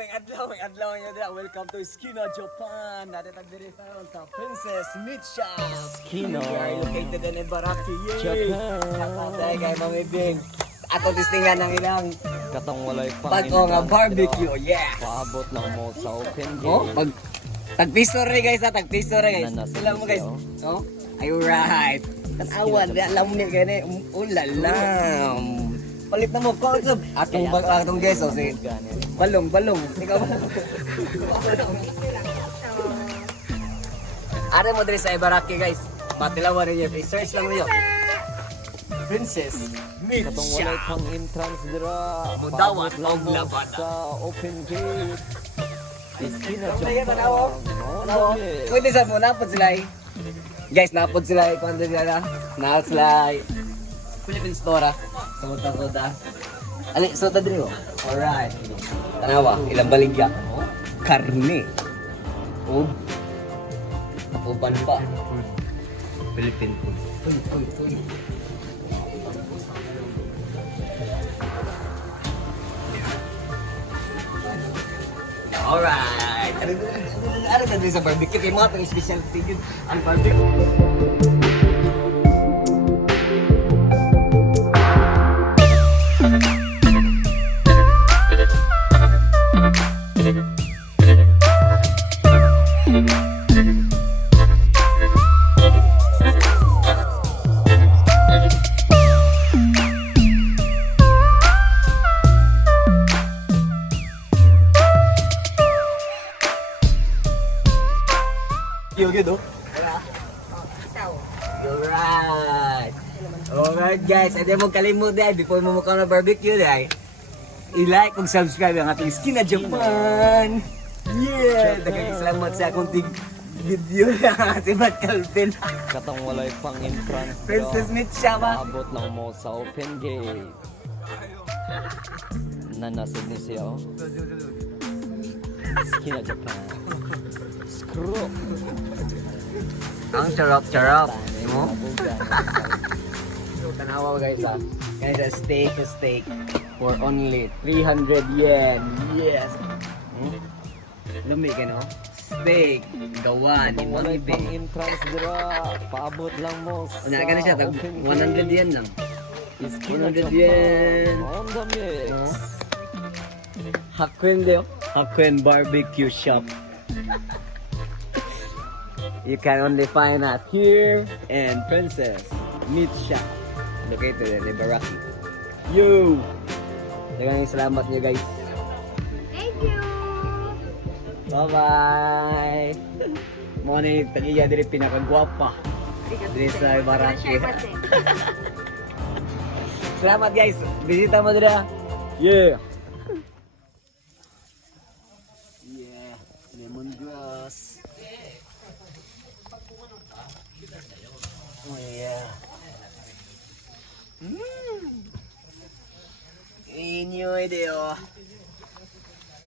adlaw nyo dira. Welcome to Skino, Japan. Natin tagdiri sa Princess Meat Shop. Skino. We are located in Ibaraki, Japan. Dahil kay Mami Bing. Ato tistingan ng ilang Katong walay pang bago nga barbecue. Yeah. Paabot lang mo sa open gate. Oh, tagpiso rin guys ha, tagpiso rin guys. Nanas- Sila mo guys. Oh, alright. Tanawan, alam ni gani. Ulalam. Palit na mo ko atong guys oh si balong. Ikaw ba? Ano mo diri sa Ibaraki guys? Matilawan niyo, i-search lang niyo. Princess Meat Katong walay pang entrance dira. Mudawat Paabot lang og mo labada. sa open gate. Skino, Kaya Japan. tanaw. Oh, dami. Pwede sa mo napod sila eh. Guys, napod sila eh. Kuando nila. Na sila eh. Philippine store ah. Sumunta. Ali, sumunta din mo. Alright. Tanawa, ilang baligya. Karne. O. Uban pa. Philippine food. Uy. Alright. Ano na din sa barbecue? Kaya mga itong specialty yun. Ang barbecue. Yun oh. Alright. Alright guys, hindi mo kalimut dahil before mo mukha na barbecue dahil i-like kung subscribe ang ating Skino Japan. Yeah! Salamat sa akong video na si Matt Calvin. Katong walay pang entrance dira. Princess Meat Shop ah. Paabot lang mo sa open gate. Nanasig ni siya oh. Skino, Japan. Screw. Ang charap. Mo? Tanawa guys ah. Guys, steak for only 300 yen. Yes. Lumi ka no? Steak. Gawan. Katong walay pang entrance dira. Paabot lang mo sa Ano ka na siya? Tag open 100 gate. yen lang. Skino, 100 Japan. yen. On the mix. Hakuen Barbecue Shop. You can only find us here in Princess Meat Shop, located in Ibaraki. Yo! Dagang salamat nyo guys. Thank you. Bye-bye! Mo ni tagiya diri pinakagwapa. Diri sa Ibaraki. Salamat guys. Bisita mo dira. Yeah. Yeah, lemongrass. Oh yeah. Inyo ide oh.